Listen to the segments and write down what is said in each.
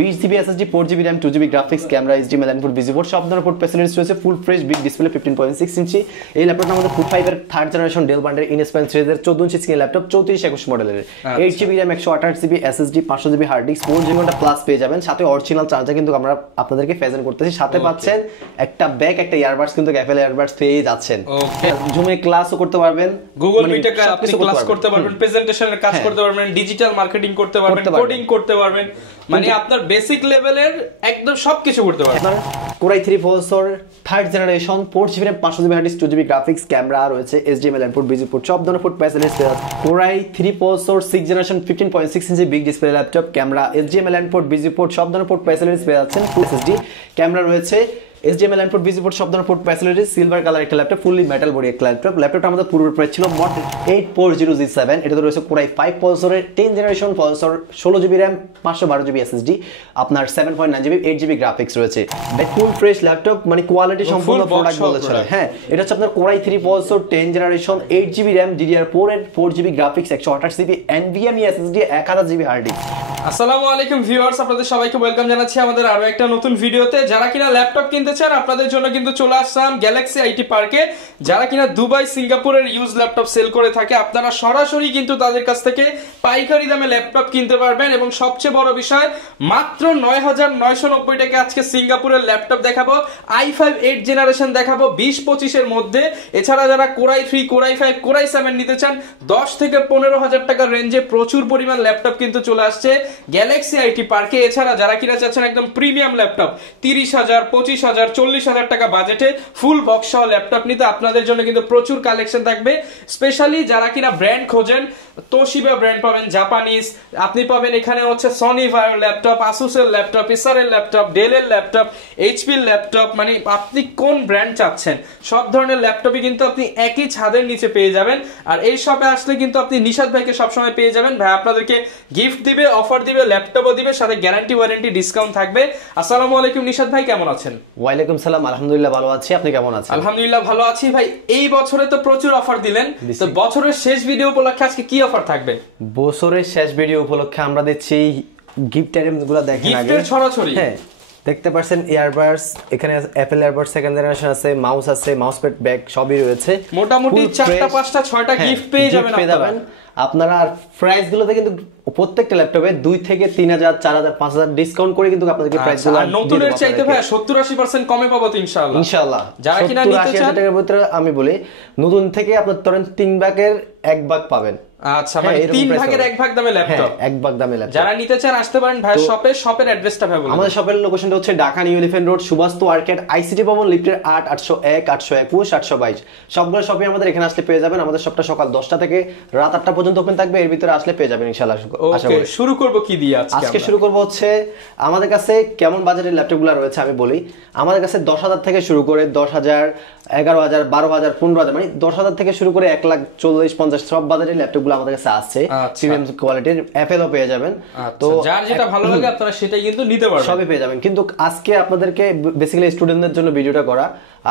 20GB SSD, 4GB RAM, 2GB graphics, camera, HDMI input, VGA port সব ধরনের port facilities রয়েছে। Full fresh big display 15.6 inch. এই ল্যাপটপটা আমাদের পুট 5 এর থার্ড জেনারেশন ডেল ব্র্যান্ডের ইনস্পায়ার সিরিজের 14 ইঞ্চি স্ক্রিন ল্যাপটপ, 3421 মডেলের। 8GB RAM, 128GB SSD, 500GB hard disk, 4GB plus পেয়ে যাবেন। সাথে অরিজিনাল চার্জার কিন্তু আমরা আপনাদেরকে প্রেজেন্ট করতেছি। সাথে পাচ্ছেন একটা ব্যাগ, একটা ইয়ারবাডস, কিন্তু অ্যাপল ইয়ারবাডস পেয়ে যাচ্ছেন। জুমে ক্লাসও করতে পারবেন, গুগল মিটে আপনি ক্লাস করতে পারবেন, প্রেজেন্টেশনের কাজ করতে পারবেন, ডিজিটাল মার্কেটিং করতে পারবেন, কোডিং করতে পারবেন, মানে আপনার বেসিক লেভেলের একদম সবকিছু করতে পারবেন। আপনার Core i3 processor, third generation, 4GB RAM, 500GB hard disk, 2GB graphics, camera রয়েছে, HDMI ইনপুট, ভিজিও পোর্ট সব ধরনের পোর্ট ফ্যাসিলিটিস পেয়ে যাচ্ছে। Core i3 processor, 6th generation, 15.6 inch big display laptop, camera, HDMI input, VGA port সব ধরনের port facilities পেয়ে যাচ্ছেন। SSD camera রয়েছে, HDMI ইনপুট, ভিজিও পোর্ট সব ধরনের পোর্ট ফ্যাসিলিটিস, সিলভার কালার একটা ল্যাপটপ, ফুললি মেটাল বডি একটা ল্যাপটপ। ল্যাপটপটা আমাদের পূর্বের প্রাইস ছিল মড 8400G7। এটাতে রয়েছে Core i5 প্রসেসরের 10th generation processor, 16GB RAM, 512GB SSD, আপনার 7.9GB 8GB গ্রাফিক্স রয়েছে। ফুল ফ্রেশ ল্যাপটপ, মানে কোয়ালিটি সম্পূর্ণ প্রোডাক্ট বলতে চলে। হ্যাঁ, এটা হচ্ছে আপনার Core i3 processor, 10th generation, 8GB RAM, DDR4 এর 4GB graphics, 128GB NVMe SSD, 1000GB hard disk. আসসালামু আলাইকুম ভিউয়ার্স, আপনাদের সবাইকে ওয়েলকাম জানাচ্ছি আমাদের আরো একটা নতুন ভিডিওতে। যারা কিনা ল্যাপটপ কিনতে চান আপনাদের জন্য কিন্তু চলে আসলাম গ্যালাক্সি আইটি পার্কে। যারা কিনা দুবাই, সিঙ্গাপুরের ইউজ ল্যাপটপ সেল করে থাকে, আপনারা সরাসরি কিন্তু তাদের কাছ থেকে পাইকারি দামে ল্যাপটপ কিনতে পারবেন। এবং সবচেয়ে বড় বিষয়, মাত্র 9990 টাকা আজকে সিঙ্গাপুরের ল্যাপটপ দেখাবো, i5 8 জেনারেশন দেখাবো 20-25 এর মধ্যে। এছাড়া যারা Core i3, Core i5, Core i7 নিতে চান 10 থেকে 15,000 টাকার রেঞ্জে প্রচুর পরিমাণ ল্যাপটপ কিন্তু চলে আসছে গ্যালাক্সি আইটি পার্কে। এছাড়া যারা কিনা চাচ্ছেন একদম প্রিমিয়াম ল্যাপটপ 30,000, 25,000, 40,000 টাকা বাজেটে ফুল বক্স সহ ল্যাপটপ নিতে, আপনাদের জন্য কিন্তু প্রচুর কালেকশন থাকবে। স্পেশালি যারা কিনা ব্র্যান্ড খোঁজেন, তোশিবা ব্র্যান্ড পাবেন, জাপানিজ, আপনি পাবেন এখানে হচ্ছে সনি ভায়োর ল্যাপটপ, আসুসের ল্যাপটপ, এসারের ল্যাপটপ, ডেলের ল্যাপটপ, এইচপির ল্যাপটপ, মানে আপনি কোন ব্র্যান্ড চাচ্ছেন সব ধরনের ল্যাপটপই কিন্তু আপনি একই ছাদের নিচে পেয়ে যাবেন। আর এই শপে আসলে কিন্তু আপনি নিশাদ ভাইকে সবসময় পেয়ে যাবেন। ভাই আপনাদেরকে গিফট দিবে, অফার দিবে, ল্যাপটপও দিবে, সাথে গ্যারান্টি ওয়ারেন্টি ডিসকাউন্ট থাকবে। আসসালামু আলাইকুম নিশাদ ভাই, কেমন আছেন? ওয়ালাইকুম সালাম, আলহামদুলিল্লাহ ভালো আছি। আপনি কেমন আছেন? আলহামদুলিল্লাহ ভালো আছি ভাই। এই বছরে তো প্রচুর অফার দিলেন, তো বছরের শেষ ভিডিও উপলক্ষে আজকে কি অফার থাকবে? বছরের শেষ ভিডিও উপলক্ষে আমরা দিচ্ছি গিফট আইটেমগুলো। দেখেন আগে গিফটের ছড়াছড়ি। হ্যাঁ, দেখতে পাচ্ছেন ইয়ারবাডস, এখানে অ্যাপল ইয়ারবাডস সেকেন্ড জেনারেশন আছে, মাউস আছে, মাউস প্যাড, ব্যাগ সবই রয়েছে। মোটামুটি 4টা 5টা 6টা গিফট পেয়ে যাবেন আপনারা। আর প্রাইস গুলোতে কিন্তু প্রত্যেকটা ল্যাপটপে 2 থেকে 3,000, 4,000, 5,000 ডিসকাউন্ট করে কিন্তু আপনাদেরকে প্রাইস গুলো নতুনের চাইতে ভাই 70-80% কমে পাবো তো ইনশাআল্লাহ। ইনশাআল্লাহ যারা কিনা নিতে চান টাকার ভিতরে আমি বলি, নতুন থেকে আপনারা ধরেন 3 ভাগের 1 ভাগ পাবেন। আচ্ছা, মানে 3 ভাগের 1 ভাগ দামে ল্যাপটপ, 1 ভাগ দামে ল্যাপটপ। যারা নিতে চান আসতে পারেন ভাই শপে। শপের অ্যাড্রেসটা ভাই বলুন। আমাদের শপের লোকেশনটা হচ্ছে Dhaka new elephant road, Suvastu arcade, ICT ভবন, লিফটের 8, 801, 821, 822 সবগুলো শপে আমাদের এখানে আসলে পেয়ে যাবেন। আমাদের শপটা সকাল 10টা থেকে রাত 8টা পর্যন্ত ওপেন থাকবে, এর ভিতরে আসলে পেয়ে যাবেন ইনশাআল্লাহ। আশা করি শুরু করব কি দিয়ে আজকে শুরু করব হচ্ছে আমাদের কাছে কেমন বাজেটের ল্যাপটপগুলো রয়েছে আমি বলি। আমাদের কাছে 10,000 থেকে শুরু করে 10,000, 11,000, 12,000, 15,000, মানে 10,000 থেকে শুরু করে 1,40,50 সব বাজেটের ল্যাপটপগুলো আমাদের কাছে আছে। প্রিমিয়াম কোয়ালিটির অ্যাপেলও পেয়ে যাবেন। তো যার যেটা ভালো লাগে আপনারা সেটাই কিন্তু নিতে পারবেন, সবই পেয়ে যাবেন। কিন্তু আজকে আপনাদেরকে বেসিক্যালি স্টুডেন্টদের জন্য ভিডিওটা করা।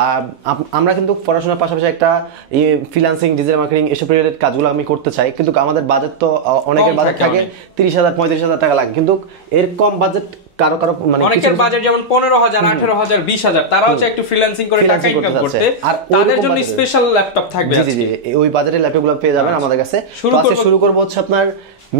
আর আমরা কিন্তু পড়াশোনার পাশাপাশি একটা ফ্রিল্যান্সিং, ডিজিটাল মার্কেটিং এসব রিলেটেড কাজগুলো আমি করতে চাই। কিন্তু আমাদের বাজেট তো অনেকের বাজেট থাকে 30,000, 35,000 টাকা লাগে। কিন্তু এর কম বাজেট কারো মানে অনেকের বাজেট যেমন 15,000, 18,000, 20,000, তারাও চায় একটু ফ্রিল্যান্সিং করে টাকা ইনকাম করতে, আর তাদের জন্য স্পেশাল ল্যাপটপ থাকবে। জি জি, ওই বাজেটের ল্যাপটপগুলো পেয়ে যাবেন আমাদের কাছে। শুরু করব হচ্ছে আপনার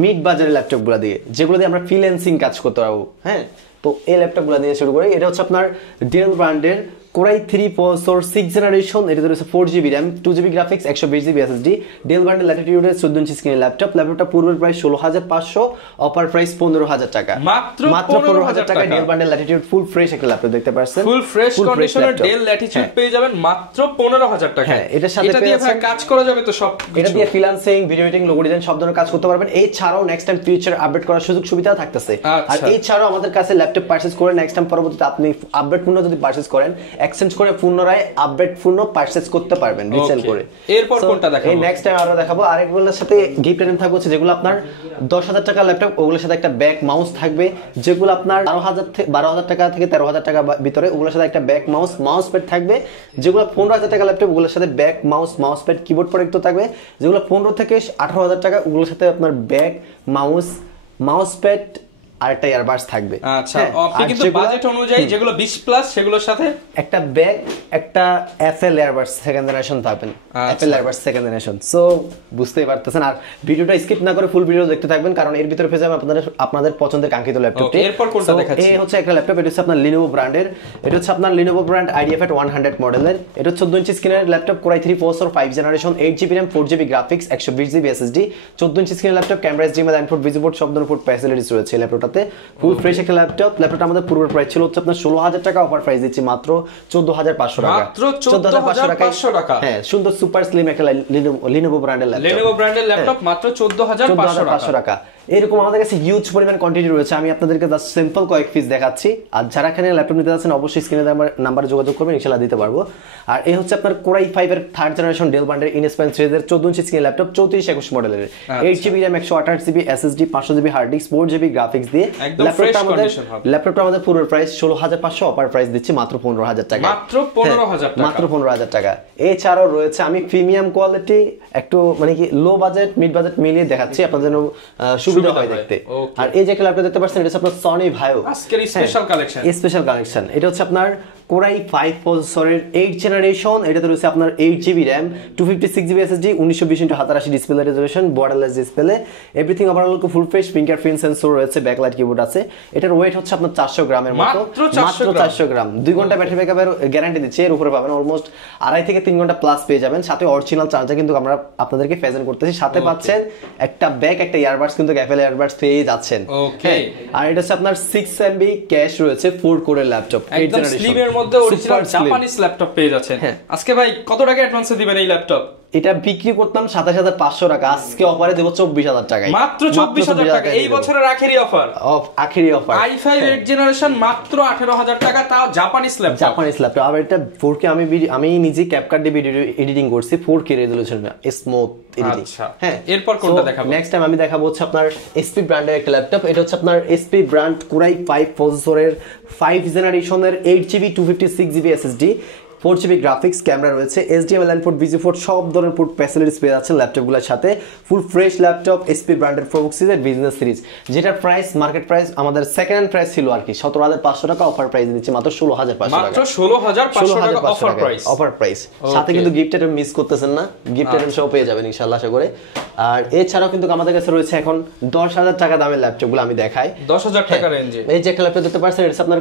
মিড বাজারের ল্যাপটপগুলো দিয়ে, যেগুলো দিয়ে আমরা ফ্রিল্যান্সিং কাজ করতে পারবো। হ্যাঁ, তো এই ল্যাপটপগুলো দিয়ে শুরু করি। এটা হচ্ছে আপনার ডেল ব্র্যান্ডের Core i3 processor, 6th generation, এটাতে রয়েছে 4GB RAM, 2GB graphics, 120GB SSD, del ব্র্যান্ডের ল্যাটিটিউডের 14 ইঞ্চি স্ক্রিনের ল্যাপটপ। ল্যাপটপটা পূর্বের প্রাইস 16,500, অফার প্রাইস 15,000 টাকা। মাত্র 15,000 টাকায় ডেল ব্র্যান্ডের ল্যাটিটিউড ফুল ফ্রেশ একটা ল্যাপটপ দেখতে পাচ্ছেন। ফুল ফ্রেশ কন্ডিশনের ডেল ল্যাটিটিউড পেয়ে যাবেন মাত্র 15,000 টাকা। হ্যাঁ, এটার সাথে এটা দিয়ে কাজ করা যাবে তো সব। এটা দিয়ে freelancing, video editing, logo design সব ধরনের কাজ করতে পারবেন। এই ছাড়াও নেক্সট টাইম ফিউচার আপডেট করার সুযোগ সুবিধা থাকতেছে। আর এই ছাড়াও আমাদের কাছে ল্যাপটপ পারচেজ করে নেক্সট টাইম পরবর্তীতে আপনি আপডেট পূর্ণ যদি পারচেজ করেন, এক্সচেঞ্জ করে পুনরায় আপডেট পূর্ণ পারচেজ করতে পারবেন রিসেল করে। এরপর কোনটা দেখাবো? এই নেক্সট টাইম আরো দেখাবো। আরেকগুলোর সাথে গিফট আইটেম থাকবে যেগুলো আপনার 10,000 টাকা ল্যাপটপ, ওগুলোর সাথে একটা ব্যাক মাউস থাকবে। যেগুলো আপনার 12,000 টাকা থেকে 13,000 টাকা ভিতরে, ওগুলোর সাথে একটা ব্যাক মাউস, মাউস প্যাড থাকবে। যেগুলো 15,000 টাকা ল্যাপটপ, ওগুলোর সাথে back mouse, mouse pad, keyboard protector থাকবে। যেগুলো 15 থেকে 18,000 টাকা, ওগুলোর সাথে আপনার ব্যাক মাউস, মাউস প্যাড, আরেকটা ইয়ারবাডস থাকবে। আচ্ছা, আপনি কিন্তু বাজেট অনুযায়ী যেগুলো 20 প্লাস সেগুলোর সাথে একটা ব্যাগ, একটা এফএল ইয়ারবাডস সেকেন্ড জেনারেশন পাবেন, FL earbuds second generation. So বুঝতেই পারতেছেন, আর ভিডিওটা স্কিপ না করে ফুল ভিডিও দেখতে থাকবেন, কারণ এর ভিতরে পেয়ে যাবেন আপনাদের পছন্দের কাঙ্ক্ষিত ল্যাপটপটি। এরপর কোনটা দেখাচ্ছি? এই হচ্ছে একটা ল্যাপটপ, এটা হচ্ছে আপনার Lenovo ব্র্যান্ডের, এটা হচ্ছে আপনার Lenovo ব্র্যান্ড IdeaPad 100 মডেলের। এটা হচ্ছে 14 ইঞ্চি স্ক্রিনের laptop, Core i3 processor, 5 generation, 8GB RAM, 4GB graphics, 120GB SSD, 14 inch স্ক্রিনের laptop, camera, HDMI input, VGA port, সব ধরনের পোর্ট ফ্যাসিলিটিস রয়েছে ল্যাপটপটাতে। ফুল ফ্রেশ একটা ল্যাপটপ। ল্যাপটপটা আমাদের পূর্বের প্রাইস ছিল হচ্ছে আপনার 16,000 টাকা, অফার প্রাইস দিচ্ছি মাত্র 14,500 টাকা। মাত্র 14,500 টাকা। হ্যাঁ, সুন্দর সুপার স্লিম একটা Lenovo ব্র্যান্ডের ল্যাপটপ। Lenovo ব্র্যান্ডের ল্যাপটপ মাত্র 14,500 টাকা। এরকম আমাদের কাছে হিউজ পরিমাণ কোয়ান্টিটি রয়েছে, আমি আপনাদেরকে জাস্ট সিম্পল কয়েক পিস দেখাচ্ছি। আর যারা এখানে ল্যাপটপ নিতে যাচ্ছেন অবশ্যই স্ক্রিনে নাম্বারে যোগাযোগ করবেন, ইনশাআল্লাহ দিতে পারবো। আর এই হচ্ছে আপনার Core i5 এর 3rd জেনারেশন ডেল ব্র্যান্ডের ইনস্পায়ার সিরিজের 14 ইঞ্চি স্ক্রিন ল্যাপটপ, 3421 মডেলের, 8GB RAM, 128GB SSD, 500GB hard disk, 4GB graphics দিয়ে ল্যাপটপটা আমাদের পুরো প্রাইস 16,500, অফার প্রাইস দিচ্ছি মাত্র 15,000 টাকা। মাত্র 15,000 টাকা। মাত্র 15,000 টাকা। এছাড়াও রয়েছে, আমি প্রিমিয়াম কোয়ালিটি একটু মানে কি লো বাজেট মিড বাজেট মিলিয়ে দেখাচ্ছি আপনাদের জন্য সুবিধা হয় দেখতে। আর এই যে ল্যাপটপ দেখতে পাচ্ছেন, এটা হচ্ছে আপনার Sony Vaio আজকের স্পেশাল কালেকশন। Special collection. এটা হচ্ছে আপনার Core i5 প্রসেসরের 8 জেনারেশন, এটাতে রয়েছে আপনার 8GB RAM, 256GB SSD, 1920x1080 display resolution, borderless display, everything overall full fresh, fingerprint sensor রয়েছে, ব্যাকলাইট কিবোর্ড আছে। এটার ওয়েট হচ্ছে আপনার 400 গ্রামের মতো, মাত্র 400 গ্রাম। 2 ঘন্টা ব্যাটারি ব্যাকআপের গ্যারান্টি দিচ্ছে, এর উপরে পাবেন অলমোস্ট 2.5 থেকে 3 ঘন্টা প্লাস পেয়ে যাবেন। সাথে অরিজিনাল চার্জার কিন্তু আমরা আপনাদেরকে প্রেজেন্ট করতেছি, সাথে পাচ্ছেন একটা ব্যাগ, একটা ইয়ারবাডস কিন্তু অ্যাপেল ইয়ারবাডস পেয়ে যাচ্ছেন। ওকে, আর এটা হচ্ছে আপনার 6MB ক্যাশ রয়েছে, 4 কোরের ল্যাপটপ, 8 জেনারেশন স্লিমের মধ্যে অরিজিনাল জাপানিজ ল্যাপটপ পেয়ে যাচ্ছেন। আজকে ভাই কত টাকা অ্যাডভান্সে দিবেন এই ল্যাপটপ? এটা বিক্রি করতাম 27,500 টাকা, আজকে অফারে দেব 24,000 টাকায়। মাত্র 24,000 টাকা, এই বছরের আখেরি অফার। আখেরি অফার। i5 8 জেনারেশন মাত্র 18,000 টাকা, তাও জাপানিজ ল্যাপটপ। Japanese laptop. আর এটা 4K, আমি নিজে ক্যাপকাট দিয়ে ভিডিও এডিটিং করছি, 4K রেজোলিউশন, স্মুথ এডিটিং। হ্যাঁ, এরপর কোনটা দেখাবো? নেক্সট টাইম আমি দেখাবো হচ্ছে আপনার SP ব্র্যান্ডের একটা ল্যাপটপ। এটা হচ্ছে আপনার SP ব্র্যান্ড Core i5 প্রসেসরের 5 জেনারেশনের 8GB 256GB SSD, 4GB graphics, camera রয়েছে, HDMI ইনপুট, ভিজিও পোর্ট, সব ধরনের পোর্ট ফ্যাসিলিটিস পেয়ে যাচ্ছেন ল্যাপটপগুলোর সাথে। ফুল ফ্রেশ ল্যাপটপ, SP ব্র্যান্ডের প্রোবুক সিরিজের বিজনেস সিরিজ, যেটার প্রাইস মার্কেট প্রাইস আমাদের সেকেন্ড হ্যান্ড প্রাইস ছিল আর কি 17,500 টাকা, অফার প্রাইস দিচ্ছি মাত্র 16,500 টাকা। মাত্র 16,500 টাকা অফার প্রাইস। অফার প্রাইস, সাথে কিন্তু গিফট আইটেম মিস করতেছেন না, গিফট আইটেম সব পেয়ে যাবেন ইনশাআল্লাহ আশা করে। আর এছাড়াও কিন্তু আমাদের কাছে রয়েছে এখন 10,000 টাকা দামের ল্যাপটপগুলো, আমি দেখাই 10,000 টাকা রেঞ্জে। এই যে একটা ল্যাপটপ দেখতে পাচ্ছেন, এটা আপনার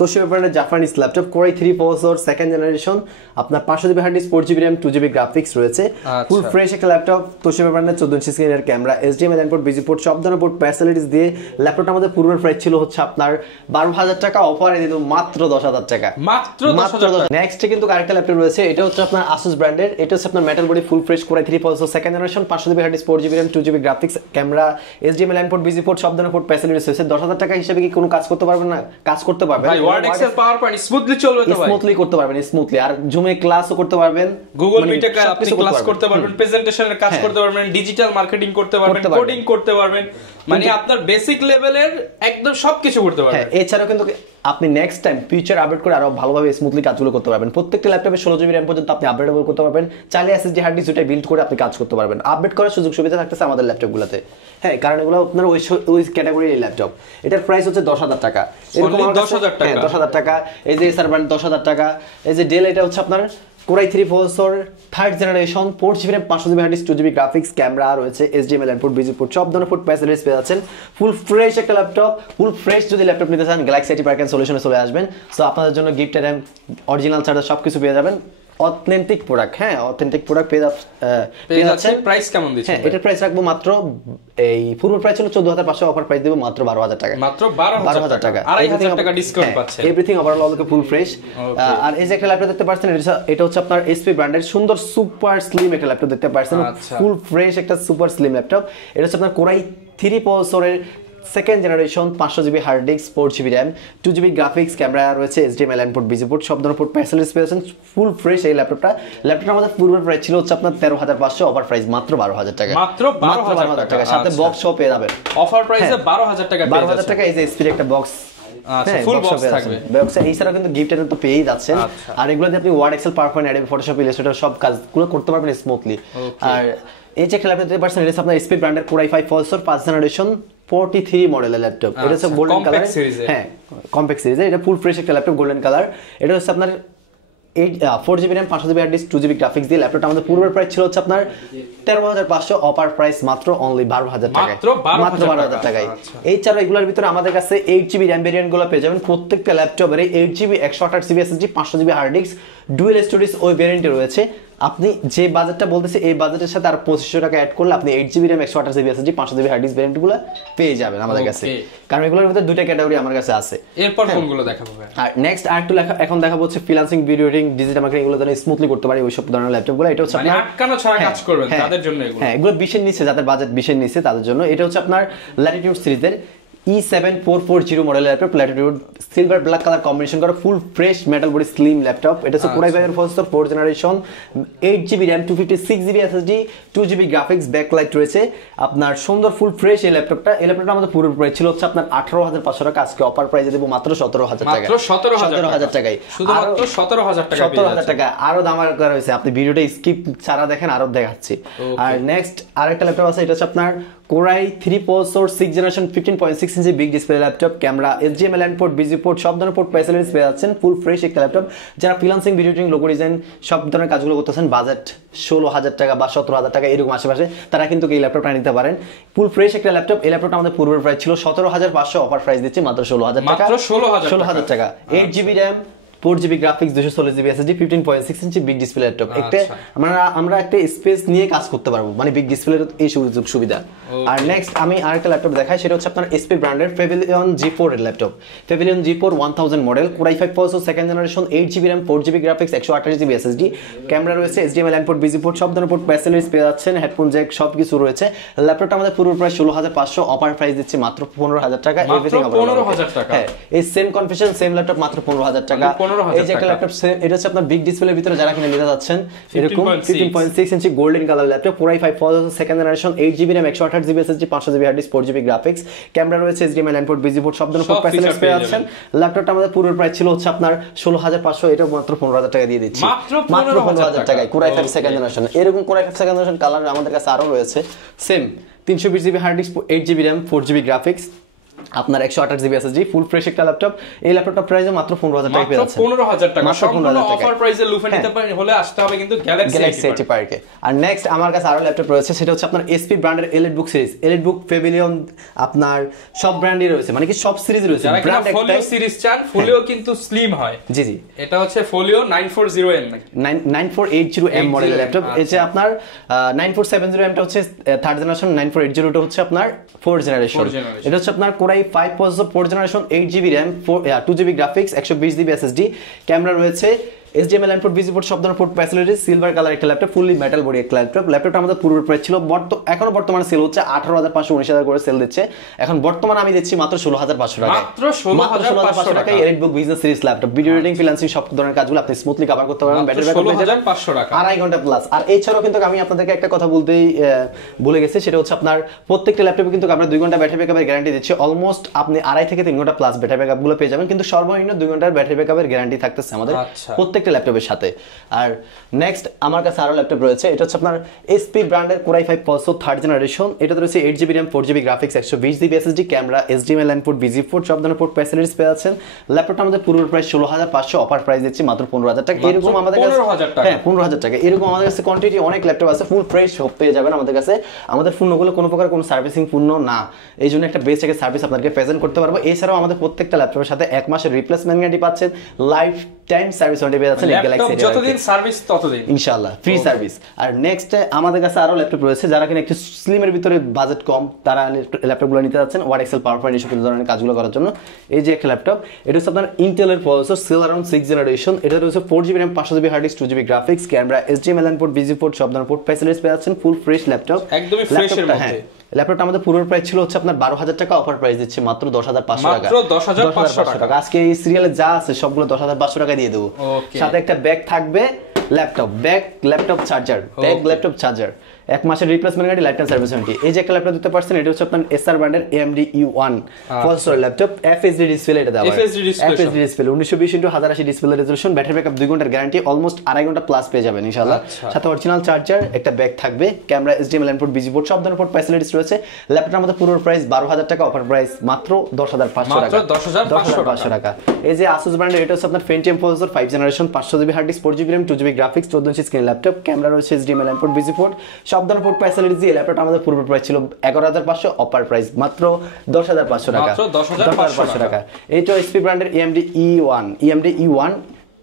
তোশিবা ব্র্যান্ডের Japanese laptop, Core i3 processor, second generation, আপনার 500GB hard disk, 4GB RAM, 2GB graphics রয়েছে। ফুল ফ্রেশ একটা ল্যাপটপ, তোশিবা ব্র্যান্ডের 14 ইঞ্চি স্ক্রিনের camera, HDMI input, VGA port, সব ধরনের পোর্ট ফ্যাসিলিটিস দিয়ে ল্যাপটপটা আমাদের পূর্বের প্রাইস ছিল হচ্ছে আপনার 12,000 টাকা, অফারে দিত মাত্র 10,000 টাকা। মাত্র 10,000। নেক্সট কিন্তু আরেকটা ল্যাপটপ রয়েছে, এটা হচ্ছে আপনার Asus ব্র্যান্ডের, এটা হচ্ছে আপনার metal body, full fresh Core i3 processor, second generation, 500GB hard disk, 4GB RAM, 2GB graphics, camera, HDMI input, VGA port, সব ধরনের পোর্ট ফ্যাসিলিটিস রয়েছে। 10,000 টাকা হিসেবে কি কোনো কাজ করতে পারবেন না? কাজ করতে পারবেন ভাই, ওয়ার্ড, এক্সেল, পাওয়ারপয়েন্ট স্মুথলি চলবে তো ভাই, স্মুথলি করতে পারবেন, স্মুথলি। আর জুমে ক্লাসও করতে পারবেন, গুগল মিটে আপনি ক্লাস করতে পারবেন, প্রেজেন্টেশনের কাজ করতে পারবেন, ডিজিটাল মার্কেটিং করতে পারবেন, কোডিং করতে পারবেন, মানে আপনার বেসিক লেভেলের একদম সবকিছু করতে পারবেন। হ্যাঁ, এছাড়াও কিন্তু আপনি নেক্সট টাইম ফিউচার আপডেট করে আরো ভালোভাবে স্মুথলি কাজগুলো করতে পারবেন। প্রত্যেকটা ল্যাপটপে 16GB RAM পর্যন্ত আপনি আপডেটেবল করতে পারবেন, চাইলে SSD হার্ড ডিস্ক দুটাই বিল্ড করে আপনি কাজ করতে পারবেন। আপডেট করার সুযোগ সুবিধা থাকতেছে আমাদের ল্যাপটপগুলোতে। হ্যাঁ, কারণ এগুলো আপনার ওই ক্যাটাগরির ল্যাপটপ। এটার প্রাইস হচ্ছে 10,000 টাকা, এরকম 10,000 টাকা। 10,000 টাকা। এই যে এসার ব্র্যান্ড 10,000 টাকা। এই যে ডেল, এটা হচ্ছে আপনার Core i3 processor, 3rd generation, 4GB RAM, 500GB hard disk, 2GB graphics, camera রয়েছে, HDMI ইনপুট, ভিজিও পোর্ট, সব ধরনের পোর্ট ফ্যাসিলিটিস পেয়ে যাচ্ছেন। ফুল ফ্রেশ একটা ল্যাপটপ। ফুল ফ্রেশ যদি ল্যাপটপ নিতে চান, Galaxy IT Park সলিউশনে চলে আসবেন। সো আপনাদের জন্য গিফট আইটেম, অরিজিনাল চার্জার সবকিছু পেয়ে যাবেন। অথেন্টিক প্রোডাক্ট, হ্যাঁ অথেন্টিক প্রোডাক্ট পেয়ে যাচ্ছেন। প্রাইস কেমন দিচ্ছেন? হ্যাঁ, এটার প্রাইস রাখবো মাত্র, এই পূর্ব প্রাইস ছিল 14,500, অফার প্রাইস দেব মাত্র 12,000 টাকা। মাত্র 12,000 টাকা, 2,500 টাকা ডিসকাউন্ট পাচ্ছেন। এভরিথিং ওভারঅল অলকে ফুল ফ্রেশ। আর এই যে একটা ল্যাপটপ দেখতে পাচ্ছেন, এটা হচ্ছে আপনার SP ব্র্যান্ডের সুন্দর সুপার স্লিম একটা ল্যাপটপ দেখতে পাচ্ছেন, ফুল ফ্রেশ একটা সুপার স্লিম ল্যাপটপ। এটা হচ্ছে আপনার Core i3 প্রসেসরের second generation, 500GB hard disk, 4GB RAM, 2GB graphics, camera রয়েছে, HDMI ইনপুট, ভিজিও পোর্ট, সব ধরনের পোর্ট ফ্যাসিলিটিস পেয়েছেন। ফুল ফ্রেশ এই ল্যাপটপটা আমাদের পূর্বের প্রাইস ছিল হচ্ছে আপনার 13,500, অফার প্রাইস মাত্র 12,000 টাকা। মাত্র 12,000 টাকা, সাথে বক্স সহ পেয়ে যাবেন। অফার প্রাইসে 12,000 টাকা, 12,000 টাকা। এই যে SP একটা বক্স, আচ্ছা ফুল বক্স থাকবে। বক্সে এইছাড়া কিন্তু গিফট আইটেম তো পেয়েই যাচ্ছেন। আর এগুলো দিয়ে আপনি Word, Excel, PowerPoint, Adobe Photoshop, Illustrator সব কাজগুলো করতে পারবেন স্মুথলি। আর এই যে ল্যাপটপ দেখতে পাচ্ছেন, এটা আপনার SP ব্র্যান্ডের Core i5 processor, 5th generation, 43 মডেলের ল্যাপটপ। এটা হচ্ছে গোল্ডেন কালার, হ্যাঁ কম্প্যাক্ট সিরিজের, এটা ফুল ফ্রেশ একটা ল্যাপটপ গোল্ডেন কালার। এটা হচ্ছে আপনার 4GB RAM 500GB hard disk 2GB graphics দিয়ে ল্যাপটপটা আমাদের পূর্বের প্রাইস ছিল হচ্ছে আপনার 13,500, অফার প্রাইস মাত্র অনলি 12,000 টাকায়, মাত্র 12,000 টাকায়। এই ছাড়া এগুলোর ভিতরে আমাদের কাছে 8GB RAM ভেরিয়েন্ট গুলো পেয়ে যাবেন। প্রত্যেকটা ল্যাপটপের 8GB 128GB SSD 500GB hard disc dual storage ওই ভেরিয়েন্টে রয়েছে। আপনি যে বাজেটটা বলতেছে এই বাজেটের সাথে আর 2500 টাকা অ্যাড করলে আপনি 8GB RAM 128GB SSD 500GB hard disk ভেরিয়েন্টগুলো পেয়ে যাবেন আমাদের কাছে, কারণ এগুলোর ভিতরে দুইটা ক্যাটাগরি আমার কাছে আছে। এরপর কোনগুলো দেখাবো? আর নেক্সট আরেকটু এখন দেখাবো হচ্ছে freelancing, video editing, digital marketing, এগুলো যেন স্মুথলি করতে পারি ওই সব ধরনের ল্যাপটপগুলো। এটা হচ্ছে আপনার আটকানো ছাড়া কাজ করবেন তাদের জন্য এগুলো। হ্যাঁ, এগুলো 20 এর নিচে, যাদের বাজেট 20 এর নিচে তাদের জন্য। এটা হচ্ছে আপনার ল্যাটিটিউড সিরিজের E7440 মডেলের laptop, latitude silver black colour combination করা full fresh metal body slim laptop. এটা হচ্ছে কোরাই ফাইভের processor, 4th generation, 8GB RAM 256GB SSD 2GB graphics, backlight রয়েছে আপনার, সুন্দর ফুল ফ্রেশ এই ল্যাপটপটা। এই ল্যাপটপটা আমাদের পুরো প্রাইস ছিল হচ্ছে আপনার 18,500 টাকা, আজকে অফার প্রাইসে দেবো মাত্র 17,000 টাকা, মাত্র 17,000 টাকায়, শুধুমাত্র 17,000 টাকা, 17,000 টাকা। আরো দাম করা হয়েছে, আপনি ভিডিওটা স্কিপ ছাড়া দেখেন আরো দেখাচ্ছি। আর নেক্সট আরেকটা ল্যাপটপ আছে, এটা হচ্ছে আপনার core i 3 processor 6th generation 15.6 inch big display laptop, camera, HDMI LAN port, VGA port, সব ধরনের পোর্ট ফ্যাসিলিটিস পেয়ে যাচ্ছেন। ফুল ফ্রেশ একটা ল্যাপটপ। যারা freelancing, video editing, logo design সব ধরনের কাজগুলো করতেছেন, বাজেট 16,000 টাকা বা 17,000 টাকা এরকম আশেপাশে, তারা কিন্তু এই ল্যাপটপটা নিতে পারেন। ফুল ফ্রেশ একটা ল্যাপটপ। এই ল্যাপটপটা আমাদের পূর্বের প্রাইস ছিল 17,500, অফার প্রাইস দিচ্ছি মাত্র 16,000 টাকা, 16,000 টাকা। 8GB RAM 4GB graphics 240GB SSD 15.6 inch big display laptop. একটা আমরা একটা স্পেস নিয়ে কাজ করতে পারবো, মানে বিগ ডিসপ্লের এই সুযোগ সুবিধা। আর নেক্সট আমি আরেকটা ল্যাপটপ দেখাই, সেটা হচ্ছে আপনার SP ব্র্যান্ডের Pavilion G4 এর laptop. Pavilion G4 1000 model, core i 5 processor, 2nd generation, 8GB RAM 4GB graphics 128GB SSD, camera রয়েছে, HDMI LAN port, VGA port, সব ধরনের পোর্ট ফ্যাসিলিটিস পেয়ে যাচ্ছেন, হেডফোন জ্যাক সব কিছু রয়েছে। ল্যাপটপটা আমাদের পুরো প্রাইস 16,500, অফার প্রাইস দিচ্ছি মাত্র 15,000 টাকা, এভরিথিং 15,000 টাকা। হ্যাঁ, এই সেম কনফিগারেশন সেম ল্যাপটপ মাত্র 15,000 টাকা। এই যে একটা ল্যাপটপ, এটা হচ্ছে আপনার বিগ ডিসপ্লের ভিতরে যারা কিনে নিতে যাচ্ছেন, এরকম 15.6 inch golden colour laptop, core i 5 processor, 2nd generation, 8GB RAM 128GB SSD 500GB hard disk 4GB graphics, camera রয়েছে, HDMI LAN port, VGA port, সব ধরনের পোর্ট ফ্যাসিলিটিস পেয়ে যাচ্ছেন। ল্যাপটপটা আমাদের পুরো প্রাইস ছিল হচ্ছে আপনার 16,500, এটা মাত্র 15,000 টাকা দিয়ে দিচ্ছি, মাত্র 15,000 টাকায় কোরাই 5 2nd জেনারেশন। এরকম কোরাই 5 2nd জেনারেশন কালার আমাদের কাছে আরো রয়েছে, same 320GB hard disk, 8GB RAM 4GB graphics, আপনার 128GB SSD, ফুল ফ্রেশ একটা ল্যাপটপ। এই ল্যাপটপটা প্রাইসে মাত্র 15,000 টাকা পেয়ে যাচ্ছেন, 15,000 টাকা, সম্পূর্ণ অফার প্রাইসে লুফে নিতে পারেন হলে আসতে হবে কিন্তু গ্যালাক্সি আইটি পার্কে। আর নেক্সট আমার কাছে আরো ল্যাপটপ রয়েছে, সেটা হচ্ছে আপনার SP ব্র্যান্ডের এলিটবুক সিরিজ, এলিটবুক, Pavilion, আপনার সব ব্র্যান্ডই রয়েছে, মানে কি সব সিরিজ রয়েছে। ব্র্যান্ড ফোলিও সিরিজ চান, ফোলিও কিন্তু স্লিম হয়। জি জি, এটা হচ্ছে ফোলিও 940M 9480M মডেলের ল্যাপটপ। এটা আপনার 9470M টা হচ্ছে 3rd জেনারেশন, 9480 টা হচ্ছে আপনার 4th জেনারেশন। এটা হচ্ছে আপনার core i 5 processor, 4th generation, 8GB RAM 2GB graphics 120GB SSD, camera রয়েছে, HDMI LAN port, VGA port, সব ধরনের পোর্ট ফ্যাসিলিটিস, সিলভার কালার একটা ল্যাপটপ, ফুললি মেটাল বডি একটা ল্যাপটপ। ল্যাপটপটা আমাদের পূর্বের প্রাইস ছিল, এখনো বর্তমানে সেল হচ্ছে 18,500, 19,000 করে সেল দিচ্ছে। এখন বর্তমানে আমি দিচ্ছি মাত্র 16,500 টাকায়, মাত্র 16,500 টাকায় EliteBook business series laptop. Video editing, freelancing সব ধরনের কাজগুলো আপনি স্মুথলি কভার করতে পারবেন। ব্যাটারি ব্যাকআপ 16,500 টাকা, 2.5 ঘন্টা প্লাস। আর এছাড়াও কিন্তু আমি আপনাদেরকে একটা কথা বলতেই ভুলে গেছি, সেটা হচ্ছে আপনার প্রত্যেকটা ল্যাপটপে কিন্তু আমরা 2 ঘন্টা ব্যাটারি ব্যাকআপের গ্যারান্টি দিচ্ছি। অলমোস্ট আপনি 2.5 থেকে 3 ঘন্টা প্লাস ব্যাটারি ব্যাকআপ গুলো পেয়ে যাবেন, কিন্তু সর্বনিম্ন 2 ঘন্টার ব্যাটারি ব্যাকআপের গ্যারান্টি থাকতেছে আমাদের প্রত্যেকটা ল্যাপটপের সাথে। আর নেক্সট আমার কাছে আরো ল্যাপটপ রয়েছে, এটা হচ্ছে আপনার SP ব্র্যান্ডের কোরাই 5 প্রসেসর, 3rd জেনারেশন। এটাতে রয়েছে 8GB RAM 4GB graphics 120GB SSD, camera, HDMI LAN port, VGA port, সব ধরনের পোর্ট ফ্যাসিলিটিস পেয়ে যাচ্ছেন। ল্যাপটপটা আমাদের পূর্বের প্রাইস 16,500, অফার প্রাইস দিচ্ছি মাত্র 15,000 টাকা। এরকম আমাদের কাছে 15,000 টাকা, এরকম আমাদের কাছে কোয়ান্টিটি অনেক ল্যাপটপ আছে, ফুল ফ্রেশ সব পেয়ে যাবেন আমাদের কাছে। আমাদের পণ্যগুলো কোনো প্রকার কোনো সার্ভিসিং পণ্য না, এই জন্য একটা বেস্ট একটা সার্ভিস আপনাদেরকে প্রেজেন্ট করতে পারবো। এছাড়াও আমাদের প্রত্যেকটা ল্যাপটপের সাথে 1 মাসের রিপ্লেসমেন্ট গ্যারান্টি পাচ্ছেন, লাইফ টাইম সার্ভিস ওয়ারেন্টি পেয়ে যাচ্ছেন। গ্যালাক্সি যতদিন সার্ভিস ততদিন ইনশাআল্লাহ ফ্রি সার্ভিস। আর নেক্সট আমাদের কাছে আরো ল্যাপটপ রয়েছে, যারা কিনা একটু স্লিমের ভিতরে বাজেট কম, তারা ল্যাপটপগুলো নিতে যাচ্ছেন ওয়ার্ড, এক্সেল, পাওয়ার পয়েন্ট এসব ধরনের কাজগুলো করার জন্য। এই যে একটা ল্যাপটপ, এটা হচ্ছে আপনার ইন্টেলের প্রসেসর, Celeron 6th জেনারেশন। এটা রয়েছে 4GB RAM 500GB hard disk 2GB graphics, camera, HDMI LAN port, VGA port, সব ধরনের পোর্ট ফ্যাসিলিটিস পেয়ে যাচ্ছেন। ফুল ফ্রেশ ল্যাপটপ, একদমই ফ্রেশের মধ্যে। ল্যাপটপটা আমাদের পুরো প্রাইস ছিল হচ্ছে আপনার 12,000 টাকা, অফার প্রাইস দিচ্ছে মাত্র 10,500 টাকা, মাত্র 10,500 টাকা। আজকে এই সিরিয়ালে যা আছে সবগুলো 10,500 টাকা দিয়ে দেবো। সাথে একটা ব্যাগ থাকবে, laptop bag, laptop charger, bag laptop charger, এক মাসের replacement guarantee, life time service warranty. এই যে একটা ল্যাপটপ দিতে পারছেন, এটা হচ্ছে আপনার এসআর ব্র্যান্ডের AMD E1 processor laptop, FHD display এটা দেওয়া হয়। FHD display 1920x1080 display resolution, battery backup 2 ঘন্টার গ্যারান্টি, অলমোস্ট 2.5 ঘন্টা প্লাস পেয়ে যাবেন ইনশাআল্লাহ। সাথে অরিজিনাল চার্জার, একটা ব্যাগ থাকবে, camera, HDMI input, VGA port, সব ধরনের পোর্ট ফ্যাসিলিটিস রয়েছে। ল্যাপটপের আমাদের পুরো প্রাইস 12,000 টাকা, অফার প্রাইস মাত্র 10,500 টাকা। 10,500 টাকা। এই যে Asus ব্র্যান্ডের, এটা হচ্ছে আপনার Pentium processor, 5 generation, 500GB hard disk, 4GB RAM, 2GB graphics, 14 inch screen laptop, camera রয়েছে, HDMI ইনপুট, বিজি পোর্ট, সব ধরনের পোর্ট ফ্যাসিলিটিস দিয়ে ল্যাপটপটা আমাদের পূর্ব প্রাইস ছিল 11,500, অফার প্রাইস মাত্র 10,500 টাকা। মাত্র 10,500 টাকা। এইটা HP ব্র্যান্ডের AMD E1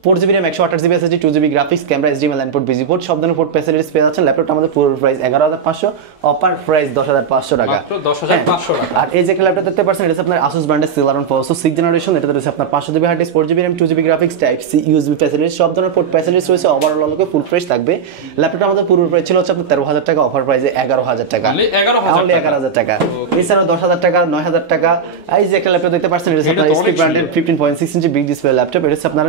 4GB RAM, 128GB SSD, 2GB graphics, camera, HDMI input, VGA port, সব ধরনের পোর্ট ফ্যাসিলিটিস পেয়ে যাচ্ছেন। ল্যাপটপটা আমাদের পুরো প্রাইস 11,500, অফার প্রাইস 10,500 টাকা। মাত্র 10,500 টাকা। আর এই যে ল্যাপটপ দেখতে পাচ্ছেন, এটা আপনার Asus ব্র্যান্ডের Celeron প্রসেসর 6 জেনারেশন, এটা রয়েছে আপনার 500GB hard disk, 4GB RAM, 2GB graphics, type C USB facilities, সব ধরনের পোর্ট ফ্যাসিলিটিস রয়েছে। ওভারঅল লোকে ফুল ফ্রেশ থাকবে। ল্যাপটপটা আমাদের পুরো প্রাইস ছিল হচ্ছে আপনার 13,000 টাকা, অফার প্রাইসে 11,000 টাকা। অনলি 11,000 টাকা। এছাড়া 10,000 টাকা, 9,000 টাকা। এই যে একটা ল্যাপটপ দেখতে পাচ্ছেন, এটা আপনার HP ব্র্যান্ডের 15.6 ইঞ্চি বিগ ডিসপ্লে ল্যাপটপ, এটা হচ্ছে আপনার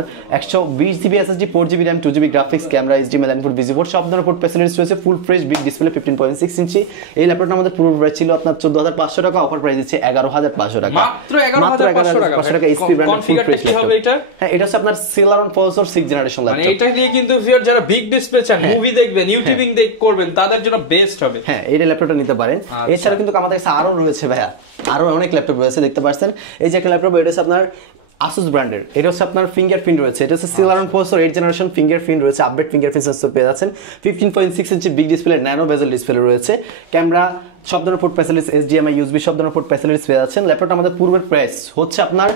120GB SSD, 4GB RAM, 2GB graphics, camera, HDMI input, VGA port, সব ধরনের পোর্ট ফ্যাসিলিটিস রয়েছে। Full fresh big display 15.6 inch. এই ল্যাপটপটা আমাদের পুরো প্রাইস ছিল আপনার 14,500 টাকা, অফার প্রাইস দিচ্ছে 11,500 টাকা। মাত্র 11,500 টাকা। HP ব্র্যান্ডের ফুল ফ্রেশ ল্যাপটপ। হ্যাঁ, এটা হচ্ছে আপনার Celeron প্রসেসর 6 জেনারেশন ল্যাপটপ। মানে এটা দিয়ে কিন্তু ভিউয়ার যারা বিগ ডিসপ্লে চান, মুভি দেখবেন, ইউটিউবিং করবেন, তাদের জন্য বেস্ট হবে। হ্যাঁ, এই ল্যাপটপটা নিতে পারেন। এছাড়া কিন্তু আমাদের কাছে আরো রয়েছে ভাইয়া, আরো অনেক ল্যাপটপ রয়েছে দেখতে পাচ্ছেন। এই যে একটা ল্যাপটপ, এটা হচ্ছে আপনার Asus ব্র্যান্ডের, এটা হচ্ছে আপনার ফিঙ্গারপ্রিন্ট রয়েছে, এটা হচ্ছে Celeron প্রসেসর 8 জেনারেশন, ফিঙ্গারপ্রিন্ট রয়েছে, আপডেট ফিঙ্গারপ্রিন্ট সেন্সর পেয়ে যাচ্ছেন, 15.6 inch big display, nano bezel display রয়েছে, ক্যামেরা, সব ধরনের পোর্ট ফ্যাসিলিটিস, HDMI USB, সব ধরনের পোর্ট ফ্যাসিলিটিস পেয়ে যাচ্ছেন। ল্যাপটপটা আমাদের পূর্বের প্রাইস হচ্ছে আপনার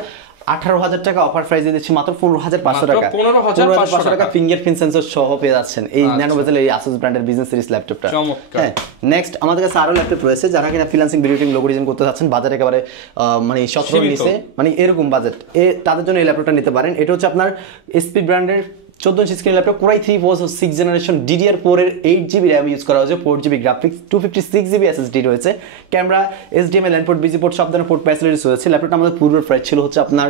18,000 টাকা, অফার প্রাইসে দিচ্ছি মাত্র 15,500 টাকা। 15,500 টাকা ফিঙ্গারপ্রিন্ট সেন্সর সহ পেয়ে যাচ্ছেন এই ন্যানো বেজেল এই Asus ব্র্যান্ডের বিজনেস সিরিজ ল্যাপটপটা। হ্যাঁ, নেক্সট আমাদের কাছে আরো ল্যাপটপ রয়েছে, যারা কিনা freelancing, video editing, logo design করতে যাচ্ছেন, বাজারে একেবারে মানে 17 নিচে, মানে এরকম বাজেট, তাদের জন্য এই ল্যাপটপটা নিতে পারেন। এটা হচ্ছে আপনার HP ব্র্যান্ডের 14 inch screen laptop, Core i3 processor 6 generation, DDR4 এর 8GB RAM ইউজ করা হয়েছে, 4GB গ্রাফিক্স, 256GB SSD রয়েছে, camera, HDMI input, VGA port, সব ধরনের পোর্ট ফ্যাসিলিটিস রয়েছে। ল্যাপটপটা আমাদের পূর্বের প্রাইস ছিল হচ্ছে আপনার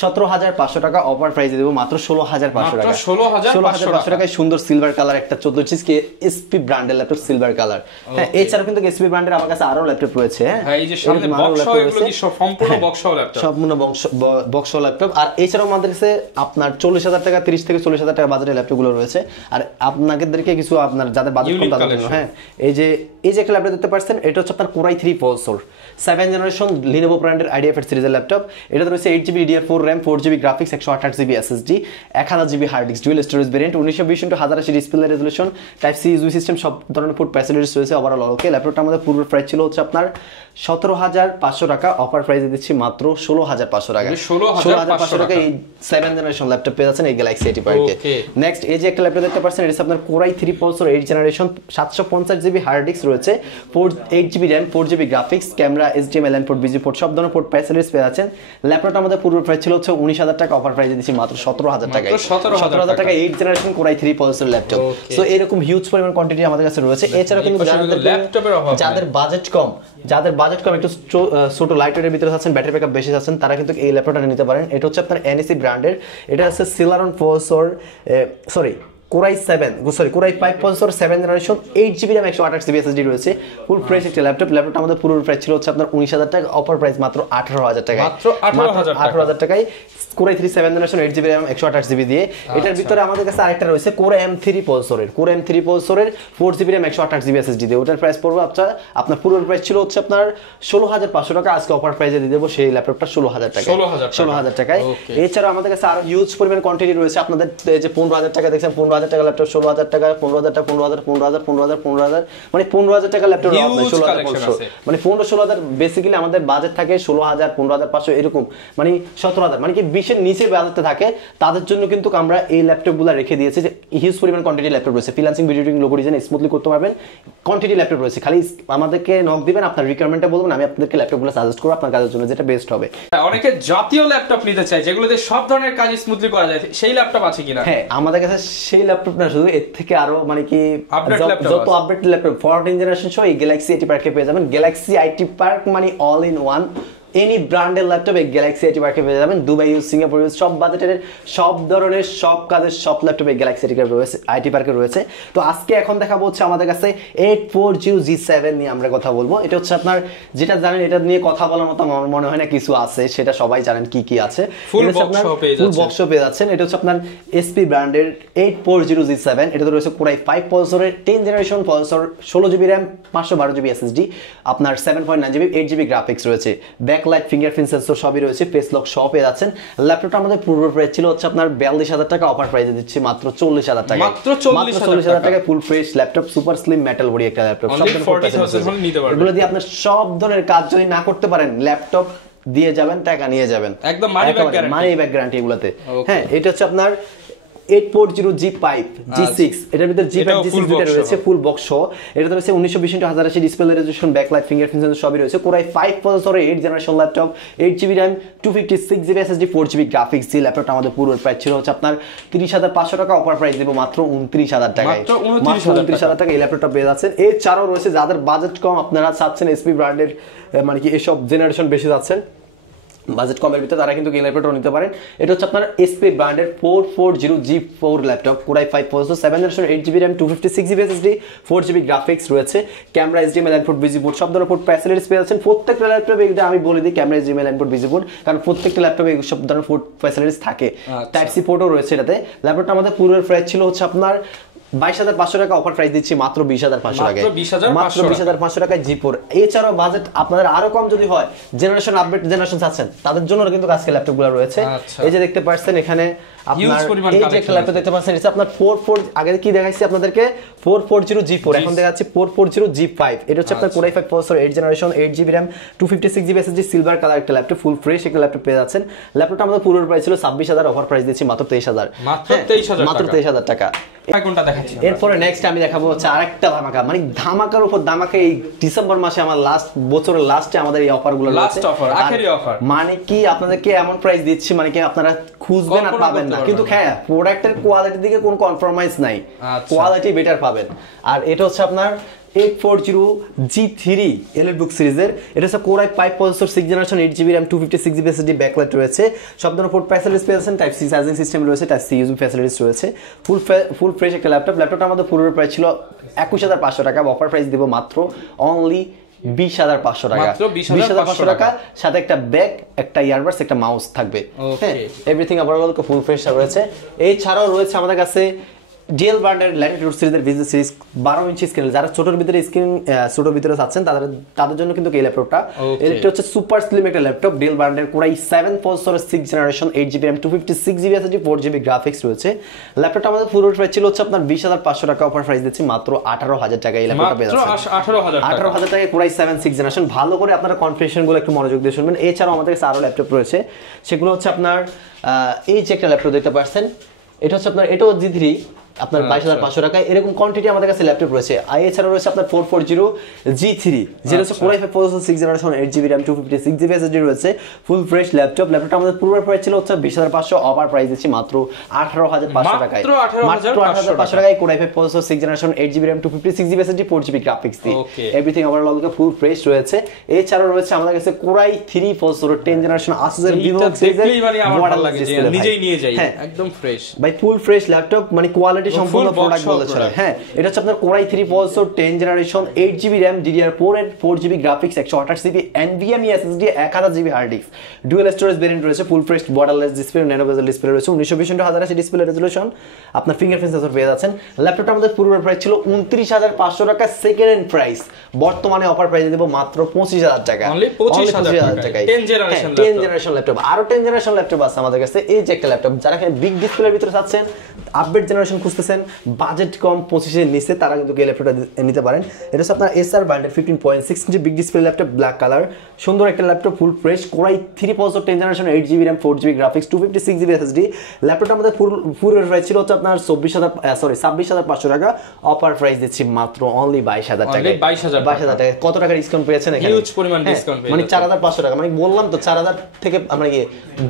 17,500 টাকা, অফার প্রাইসে দেবো মাত্র 16,500 টাকা। 16,500 টাকায় সুন্দর সিলভার কালার একটা 14 ইঞ্চি SP ব্র্যান্ডের ল্যাপটপ, সিলভার কালার। হ্যাঁ, এছাড়াও কিন্তু SP ব্র্যান্ডের আমার কাছে আরো ল্যাপটপ রয়েছে। হ্যাঁ, এই যে সামনে বক্স সহ, এগুলো কি সব সম্পূর্ণ বক্স সহ ল্যাপটপ, সম্পূর্ণ বক্স সহ ল্যাপটপ। আর এছাড়াও আমাদের কাছে আপনার 40,000 টাকা, 30 থেকে 40,000 টাকা বাজারের ল্যাপটপগুলো রয়েছে। আর আপনাদেরকে কিছু আপনার যাদের বাজেট কম তাদের জন্য, হ্যাঁ, এই যে একটা ল্যাপটপ দেখতে পাচ্ছেন, এটা হচ্ছে আপনার Core i3 processor 7 generation, Lenovo ব্র্যান্ডের IdeaPad সিরিজের ল্যাপটপ। এটা রয়েছে 8GB DDR4 RAM, 4GB graphics, 128GB SSD, 1000GB hard disk, dual storage variant, 1920x1080 display resolution, type C USB system, সব ধরনের পোর্ট ফ্যাসিলিটিস রয়েছে। ওভারঅল ওকে, ল্যাপটপটা আমাদের পূর্ব price ছিল হচ্ছে আপনার 17,500 টাকা, অফার প্রাইসে দিচ্ছি মাত্র 16,500 টাকা। 16,500 টাকা এই 7 জেনারেশন ল্যাপটপ পেয়ে যাচ্ছেন এই Galaxy A80 পার্কে। নেক্সট এই যে একটা ল্যাপটপ দেখতে পাচ্ছেন, এটা আপনার Core i3 processor 8 generation, 750GB hard disk রয়েছে, 8GB RAM, 4GB graphics, camera, HDMI input, VGA port, সব ধরনের পোর্ট ফ্যাসিলিটিস পেয়ে যাচ্ছেন। ল্যাপটপটা আমাদের পূর্ব প্রাইস ছিল হচ্ছে 19,000 টাকা, অফার প্রাইসে দিচ্ছি মাত্র 17,000 টাকায়। 17,000 টাকা 8 generation Core i3 processor laptop. So এরকম হিউজ পরিমাণ কোয়ান্টিটি আমাদের কাছে রয়েছে। এছাড়া কিন্তু যাদের বাজেট কম একটু ছোট লাইট ওয়েটের ভিতরে আছেন, ব্যাটারি ব্যাকআপ বেশি আছেন, তারা কিন্তু এই ল্যাপটপটা নিতে পারেন। এটা হচ্ছে আপনার NEC ব্র্যান্ডের, এটা হচ্ছে Celeron processor, Core i5 processor 7 generation, 8GB RAM, 128GB SSD রয়েছে, ফুল ফ্রেশ একটা ল্যাপটপ। ল্যাপটপটা আমাদের পুরো প্রাইস ছিল হচ্ছে আপনার 19,000 টাকা, অফার প্রাইস মাত্র 18,000 টাকা। মাত্র 18,000 টাকায় Core i3 7 generation, 8GB RAM, 128GB দিয়ে। এটার ভিতরে আমাদের কাছে আরেকটা রয়েছে Core M3 প্রসেসরের, 4GB RAM, 128GB SSD দিয়ে। ওটার প্রাইস পড়বে আপনার পুরো প্রাইস ছিল হচ্ছে আপনার 16,500 টাকা, আজকে অফার প্রাইসে দিয়ে দেবো সেই ল্যাপটপটা 16,000 টাকা। 16,000 টাকায়। এছাড়াও আমাদের কাছে আরো হিউজ পরিমাণ কোয়ান্টিটি রয়েছে। আপনাদের যে 15,000 টাকা দেখছেন, 15,000 টাকা ল্যাপটপ, 16,000 টাকা, 15,000 টাকা, 15,000, 15,000, 15,000, 15,000, মানে 15,000 টাকা ল্যাপটপ, 16,500, মানে 15-16,000। বেসিক্যালি আমাদের বাজেট থাকে 16,000, 15,500 এরকম, মানে 17,000, মানে কি 20 এর নিচে বাজেটে থাকে তাদের জন্য কিন্তু আমরা এই ল্যাপটপগুলো রেখে দিয়েছি যে হিউজ পরিমাণ কোয়ান্টিটি ল্যাপটপ রয়েছে। Freelancing, video editing, logo design smoothly করতে পারবেন, কোয়ান্টিটি ল্যাপটপ রয়েছে। খালি আমাদেরকে নক দিবেন, আপনার রিকোয়ারমেন্টটা বলবেন, আমি আপনাদেরকে ল্যাপটপগুলো সাজেস্ট করব আপনার কাজের জন্য যেটা বেস্ট হবে। অনেকে জাতীয় ল্যাপটপ নিতে চায় যেগুলোতে সব ধরনের কাজ স্মুথলি করা যায়, সেই ল্যাপটপ আছে কিনা? হ্যাঁ, আমাদের কাছে সেই ল্যাপটপ না, শুধু এর থেকে আরো মানে কি যত আপডেট ল্যাপটপ 14 জেনারেশন সহ এই Galaxy IT পার্কে পেয়ে যাবেন। Galaxy IT পার্ক মানে অল ইন ওয়ান। এনি ব্র্যান্ডের ল্যাপটপ এই গ্যালাক্সি আইটি পার্কে পেয়ে যাবেন। দুবাই ইউজ, সিঙ্গাপুর ইউজ, সব বাজেটের সব ধরনের সব কাজের সব ল্যাপটপ এই গ্যালাক্সি আইটি পার্কে রয়েছে। তো আজকে এখন দেখাবো হচ্ছে আমাদের কাছে 840G7 নিয়ে আমরা কথা বলবো। এটা হচ্ছে আপনার যেটা জানেন, এটা নিয়ে কথা বলার মতো আমার মনে হয় না কিছু আছে, সেটা সবাই জানেন কি কি আছে। ফুল বক্স পেয়ে যাচ্ছেন। এটা হচ্ছে আপনার এসপি ব্র্যান্ডের 840G7। এটা রয়েছে কোরাই 5 প্রসেসরের 10 generation processor, 16GB RAM, 512GB SSD, আপনার 7.9GB 8GB গ্রাফিক্স রয়েছে, ব্যাকলাইট, ফিঙ্গারপ্রিন্ট সেন্সর সবই রয়েছে, ফেস লক সহ পেয়ে যাচ্ছেন। ল্যাপটপটা আমাদের পূর্ব প্রাইস ছিল হচ্ছে আপনার 42,000 টাকা, অফার প্রাইসে দিচ্ছি মাত্র 40,000 টাকা। মাত্র 40,000 টাকায় full fresh laptop, super slim metal body একটা ল্যাপটপ। এগুলো দিয়ে আপনার সব ধরনের কাজ যদি না করতে পারেন, ল্যাপটপ দিয়ে যাবেন, টাকা নিয়ে যাবেন, একদম মানি ব্যাক গ্যারান্টি এগুলাতে। হ্যাঁ, এটা হচ্ছে আপনার 840G5 G6, এটার ভিতরে G5 G6 দুটো রয়েছে, ফুল বক্স সহ। এটা রয়েছে 1920x1080 display resolution, backlight, fingerprint sensor সবই রয়েছে। কোরাই 5 প্রসেসরের 8 generation laptop, 8GB RAM, 256GB SSD, 4GB graphics দিয়ে ল্যাপটপটা আমাদের পুরো প্রাইস ছিল হচ্ছে আপনার 30,500 টাকা, অফার প্রাইস দেব মাত্র 29,000 টাকায়। মাত্র 29,000 টাকা এই ল্যাপটপটা পেয়ে যাচ্ছেন। এছাড়াও রয়েছে যাদের বাজেট কম, আপনারা চাচ্ছেন এসপি ব্র্যান্ডের মানে কি এসব জেনারেশন বেশি যাচ্ছেন, বাজেট কমের ভিতরে, তারা কিন্তু এই ল্যাপটপটা নিতে পারেন। এটা হচ্ছে আপনার এসপি ব্র্যান্ডের 440G4 laptop, core i 5 processor, 7 generation, 8GB RAM, 256GB SSD, 4GB graphics রয়েছে, camera, HDMI input, VGA port, সব ধরনের পোর্ট ফ্যাসিলিটিস পেয়ে যাচ্ছেন। প্রত্যেকটা ল্যাপটপে এটা আমি বলে দিই, camera, HDMI input, VGA port, কারণ প্রত্যেকটা ল্যাপটপে এই সব ধরনের পোর্ট ফ্যাসিলিটিস থাকে। টাইপ সি পোর্টও রয়েছে এটাতে। ল্যাপটপটা আমাদের পুরো প্রাইস ছিল হচ্ছে আপনার 22,500 টাকা, অফার প্রাইস দিচ্ছি মাত্র 20,500 টাকায়। মাত্র 20,500 টাকায় G4। এছাড়াও বাজেট আপনাদের আরো কম যদি হয়, জেনারেশন আপডেট জেনারেশন চাচ্ছেন, তাদের জন্য কিন্তু আজকে ল্যাপটপগুলো রয়েছে। এই যে দেখতে পাচ্ছেন এখানে আপনার এই যে একটা ল্যাপটপ দেখতে পাচ্ছেন, এটা আপনার 44, আগে কি দেখাইছি আপনাদেরকে 440G4, এখন দেখাচ্ছি 440G5। এটা হচ্ছে আপনার core i 5 processor, 8 generation, 8GB RAM, 256GB SSD, silver colour একটা ল্যাপটপ, ফুল ফ্রেশ একটা ল্যাপটপ পেয়ে যাচ্ছেন। ল্যাপটপটা আমাদের পুরো প্রাইস ছিল 26,000, অফার প্রাইস দিচ্ছি মাত্র 23,000। মাত্র 23,000 টাকা। এরপরে নেক্সট আমি দেখাবো হচ্ছে আরেকটা ধামাকা, মানে ধামাকার উপর ধামাকা। এই ডিসেম্বর মাসে আমার বছরের লাস্টে আমাদের এই অফারগুলো রয়েছে, মানে কি আপনাদেরকে এমন প্রাইস দিচ্ছি, মানে কি আপনারা খুঁজবেন আর পাবেন না, কিন্তু হ্যাঁ প্রোডাক্টের কোয়ালিটির দিকে কোনো কম্প্রোমাইজ নাই, কোয়ালিটি বেটার পাবেন। আর এটা হচ্ছে আপনার 840G3 এলিটবুক সিরিজের। এটা হচ্ছে core i 5 processor, 6 generation, 8GB RAM, 256GB SSD, backlight রয়েছে, সব ধরনের পোর্ট ফ্যাসিলিটিস পেয়েছেন, টাইপ সি চার্জিং সিস্টেম রয়েছে, টাইপ সি ইউএসবি ফ্যাসিলিটিস রয়েছে, ফুল ফ্রেশ একটা ল্যাপটপ। ল্যাপটপটা আমাদের পুরো প্রাইস ছিল 21,500 টাকা, অফার প্রাইস দিব মাত্র অনলি 20,500 টাকা। 20,500 টাকা, সাথে একটা ব্যাগ, একটা ইয়ারবাডস, একটা মাউস থাকবে। হ্যাঁ, এভরিথিং ওভারঅল ফুল ফ্রেশ রয়েছে। এছাড়াও রয়েছে আমাদের কাছে ডিএল ব্র্যান্ডের ল্যাটিটিউড সিরিজের বিজনেস সিরিজ 12 ইঞ্চি স্ক্রিন, যারা ছোটর ভিতরে স্ক্রিন ছোটর ভিতরে চাচ্ছেন তাদের জন্য কিন্তু এই ল্যাপটপটা। এটা হচ্ছে সুপার স্লিম একটা ল্যাপটপ, ডিএল ব্র্যান্ডের কোরাই 7 প্রসেসরের, 6 generation, 8GB RAM, 256GB SSD, 4GB graphics রয়েছে। ল্যাপটপটা আমাদের পুরো প্রাইস ছিল হচ্ছে আপনার 20,500 টাকা, অফার প্রাইস দিচ্ছি মাত্র 18,000 টাকা। এই ল্যাপটপটা পেয়ে যাচ্ছেন 18,000 টাকায় কোরাই 7 6 জেনারেশন। ভালো করে আপনারা কনফিগারেশনগুলো একটু মনোযোগ দিয়ে শুনবেন। এছাড়াও আমাদের কাছে আরো ল্যাপটপ রয়েছে, সেগুলো হচ্ছে আপনার এই যে একটা ল্যাপটপ দেখতে পাচ্ছেন, এটা হচ্ছে আপনার এটাও G3, আপনার 22,500 টাকায়। এরকম কোয়ান্টিটি আমাদের কাছে ল্যাপটপ রয়েছে। আর এছাড়া রয়েছে আপনার 440G3, যেটা হচ্ছে core i 5 processor, 6 generation, 8GB RAM, 256GB SSD রয়েছে, ফুল ফ্রেশ ল্যাপটপ। ল্যাপটপটা আমাদের পুরো প্রাইস ছিল হচ্ছে 20,500, অফার প্রাইস দিচ্ছি মাত্র 18,500 টাকায়। মাত্র 18,500 টাকায় Core i 5 processor, 6 generation, 8GB RAM, 256GB SSD, 4GB graphics দিয়ে এভরিথিং ওভারঅল ফুল ফ্রেশ রয়েছে। এছাড়াও রয়েছে আমাদের কাছে কোরাই 3 প্রসেসর, 10 জেনারেশন, Asus-এর Vivo সিরিজের, নিজেই নিয়ে যাই, একদম ফ্রেশ ভাই, ফুল ফ্রেশ ল্যাপটপ, মানে কোয়ালিটি সম্পূর্ণ প্রোডাক্ট বলতে চলে। হ্যাঁ, এটা হচ্ছে আপনার core i 3 processor, 10 generation, 8GB RAM, DDR4 এর 4GB graphics, 128GB NVMe SSD, 1000GB hard disk, dual storage variant রয়েছে, full fresh borderless display, nano bezel display রয়েছে, 1920x1080 ডিসপ্লে রেজোলিউশন, আপনার ফিঙ্গারপ্রিন্ট সেন্সর পেয়ে যাচ্ছেন। ল্যাপটপটা আমাদের পুরো প্রাইস ছিল 29,500 টাকা, সেকেন্ড হ্যান্ড প্রাইস। বর্তমানে অফার প্রাইস দেব মাত্র 25,000 টাকা, অনলি 25,000 টাকায় 10 জেনারেশন ল্যাপটপ। আরো 10 জেনারেশন ল্যাপটপ আছে আমাদের কাছে। এই যে একটা ল্যাপটপ, যারা এখানে বিগ ডিসপ্লের ভিতরে চাচ্ছেন, আপডেট জেনারেশন খুঁজতেছেন, বাজেট কম 25 এর নিচে, তারা কিন্তু এই ল্যাপটপটা নিতে পারেন। এটা হচ্ছে আপনার এসআর ব্র্যান্ডের 15.6 inch big display laptop, black colour, সুন্দর একটা laptop, full fresh, core i 3 processor, 10 generation, 8GB RAM, 4GB graphics, 256GB SSD। ল্যাপটপটা আমাদের ফুল প্রাইস ছিল হচ্ছে আপনার 26,500 টাকা, অফার প্রাইস দিচ্ছি মাত্র অনলি 22,000 টাকা। 22,000 টাকা। কত টাকা ডিসকাউন্ট পেয়েছেন এখানে? হিউজ পরিমাণ ডিসকাউন্ট পেয়েছেন, মানে 4,500 টাকা। মানে বললাম তো 4,000 থেকে আমরা কি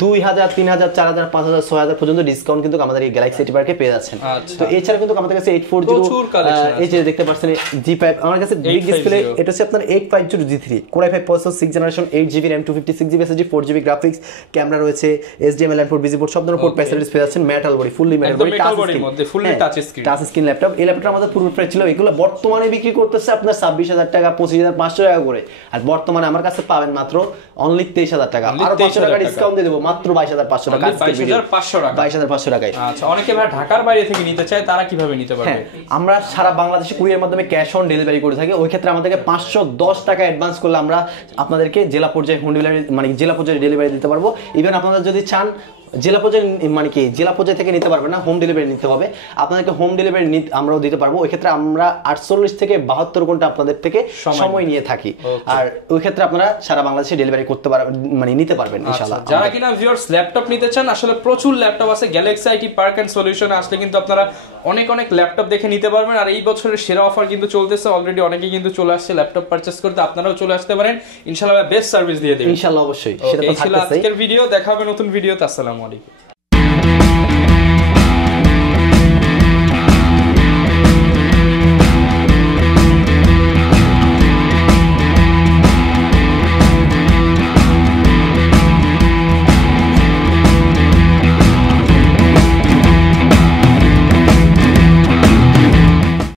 2,000, 3,000, 4,000, 5,000, 6,000 পর্যন্ত ডিসকাউন্ট কিন্তু আমাদের এই গ্যালাক্সি আইটি পার্কে পেয়ে যাচ্ছেন। আচ্ছা। তো এছাড়া কিন্তু আমাদের কাছে 840 প্রচুর কালেকশন আছে। এই যে দেখতে পাচ্ছেন G5 আমার কাছে বিগ ডিসপ্লে, এটা হচ্ছে আপনার 850 G3 Core i5 processor 6 generation 8GB RAM 256GB SSD 4GB graphics, camera রয়েছে, HDMI ইনপুট, বিজি পোর্ট সব ধরনের পোর্ট ফ্যাসিলিটিস পেয়ে যাচ্ছেন। Metal body, fully metal body, touch screen laptop. এই ল্যাপটপটা আমাদের পূর্ব প্রাইস ছিল, এগুলো বর্তমানে বিক্রি করতেছে আপনার 26,000 টাকা, 25,500 টাকা করে। আর বর্তমানে আমার কাছে পাবেন মাত্র অনলি 23,000 টাকা, আর 500 টাকা ডিসকাউন্ট দিয়ে দেব, মাত্র 22,500 টাকা। 22,500 টাকায়। আচ্ছা, অনেকে ভাই ঢাকার বাইরে থেকে নিতে চায়, তারা কিভাবে নিতে পারবে? আমরা সারা বাংলাদেশে কুরিয়ার মাধ্যমে ক্যাশ অন ডেলিভারি করে থাকি। ওই ক্ষেত্রে আমাদেরকে 510 টাকা অ্যাডভান্স করলে আমরা আপনাদেরকে জেলা পর্যায়ে হোম ডেলিভারি, মানে জেলা পর্যায়ে ডেলিভারি দিতে পারবো। ইভেন আপনারা যদি চান জেলা পর্যায়ে, মানে কি জেলা পর্যায়ে থেকে নিতে পারবেন না, হোম ডেলিভারি নিতে হবে, আপনাদেরকে হোম ডেলিভারি আমরাও দিতে পারবো। ওই ক্ষেত্রে আমরা 48 থেকে 72 ঘন্টা আপনাদের থেকে সময় নিয়ে থাকি। আর ওই ক্ষেত্রে আপনারা সারা বাংলাদেশে ডেলিভারি করতে পারবেন, মানে নিতে পারবেন ইনশাআল্লাহ। যারা কিনা ভিউয়ার্স ল্যাপটপ নিতে চান, আসলে প্রচুর ল্যাপটপ আছে গ্যালাক্সি আইটি পার্ক এন্ড সলিউশনে আসলে কিন্তু আপনারা অনেক ল্যাপটপ দেখে নিতে পারবেন। আর এই বছরের সেরা অফার কিন্তু চলতেছে, অলরেডি অনেকেই কিন্তু চলে আসছে ল্যাপটপ পারচেজ করতে, আপনারাও চলে আসতে পারেন, ইনশাআল্লাহ বেস্ট সার্ভিস দিয়ে দেব ইনশাআল্লাহ। অবশ্যই সেটা তো থাকতেছে। আজকের ভিডিও দেখা হবে নতুন ভিডিওতে। আসসালামু আলাইকুম।